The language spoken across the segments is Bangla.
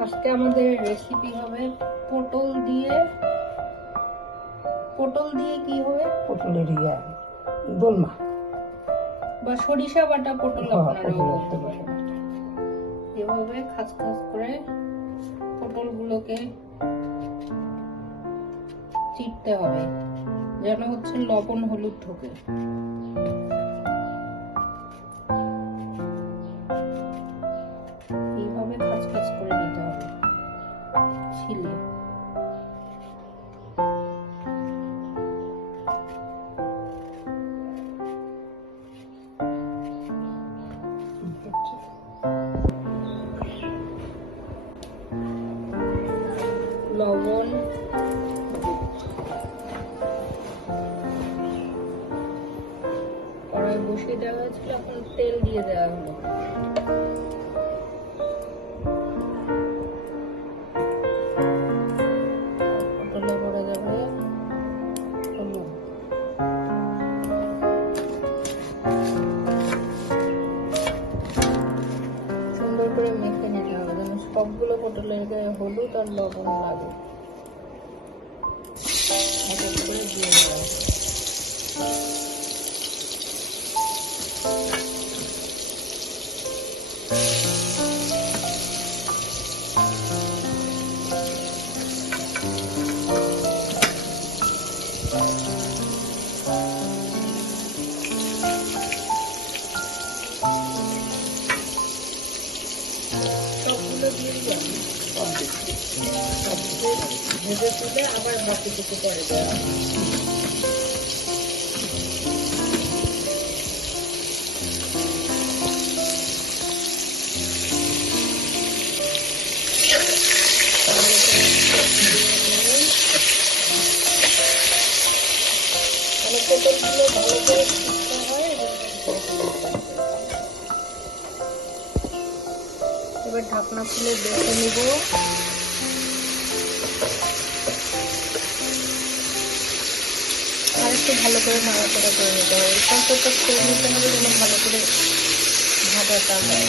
আজকে আমাদের রেসিপি হবে পটল দিয়ে পটল দিয়ে কি হবে? পটলের ইয়া দোলমা। বা সরিষা বাটা পটল হ্যাঁ, আপনারা বলতে পারেন। এভাবে খাস খাস করে পটলগুলোকে চিটতে হবে যেন হচ্ছে লবণ হলুদ ঢোকে। বসিয়ে দেওয়া হয়েছিল, এখন তেল দিয়ে দেওয়া হলো। সবগুলো পটলের গায়ে হলুদ আর লবণ লাগে। সবগুলো দিয়ে দিলাম ভেজে তুলে আবার বাকিটুকু পরে দেওয়া এবার ঢাকনা খুলে বেছে নিব। আর একটু ভালো করে নাড়াচাড়া করে নিতে হবে। কষাটা করে নিতে হবে যেন ভালো করে ভাজাটা হয়।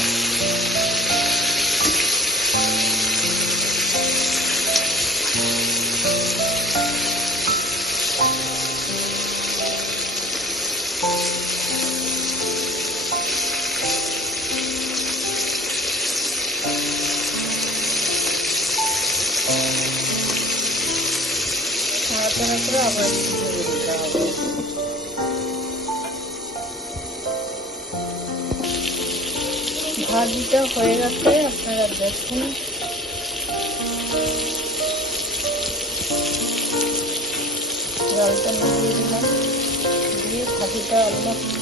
নাড়াচাড়া করে আবার একটু ভেজে ভাজিটা হয়ে গেছে, আপনারা দেখুন। জলটা মিশিয়ে দিলাম, দিয়ে ভাজিটা অলমোস্ট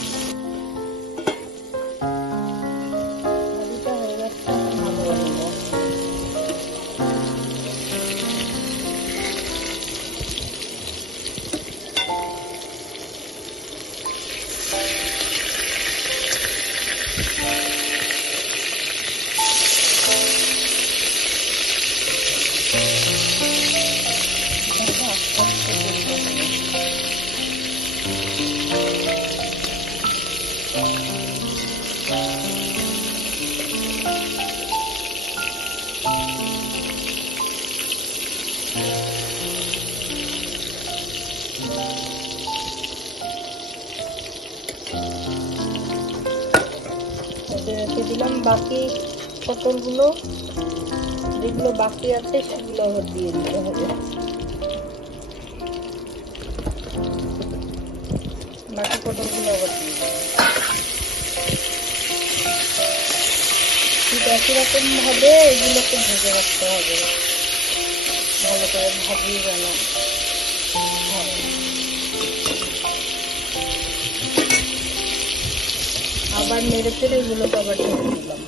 রেখে দিলাম। বাকি পটলগুলো যেগুলো বাকি আছে, সেগুলো আবার দিয়ে দিতে হবে। বাকি পটলগুলো আবার দিয়ে ঠিক একই রকম ভাবে এগুলোকে ভেজে রাখতে হবে। ভালো করে ভাজিয়ে যেন নেড়ে চেড়ে এগুলোকে আবার দিলাম।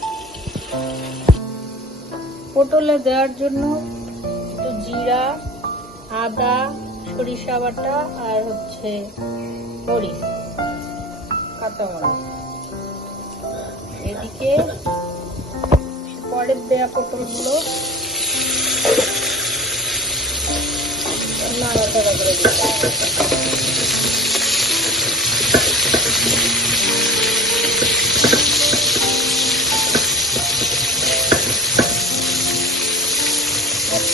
পটলে দেওয়ার জন্য একটু জিরা, আদা, সরিষা বাটা আর হচ্ছে মরিচ কাঁচামরিচ এদিকে পরের দেয়া পটলগুলো নাড়াচাড়া করে দিতে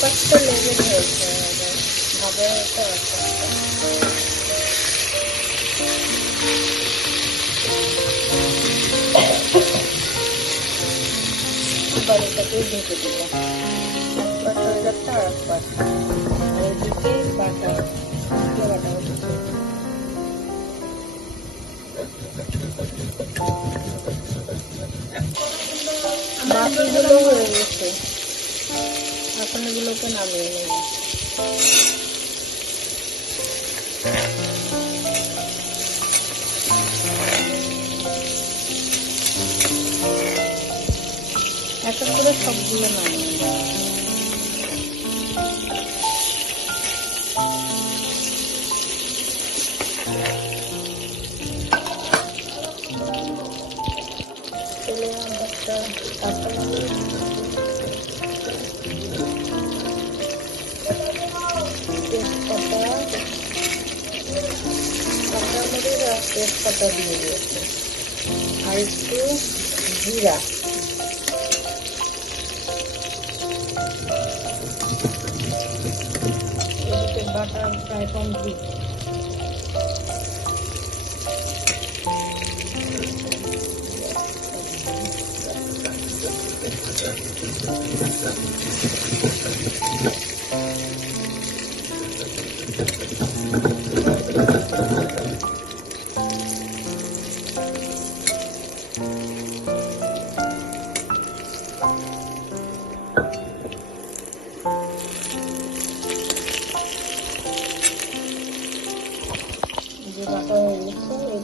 একটা লেগে ধরছে ভাবে তো একটা বাড়িটাকেই ঢেকে দিব একবার টয়লেটটা আর একবার আর এদিকে বাটা মশলা বাটা হচ্ছে বাকিগুলো হয়ে গেছে এখন নামিয়ে নেব। এক এক করে সবগুলো নামিয়ে নেব। তেলে একটা তেজপাতা দিয়ে দিয়েছে। আর একটু জিরা। এদিকে বাটা প্রায় কমপ্লিট যে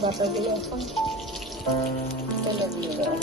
বাটাগুলো এখন তেলে দিয়ে দেওয়া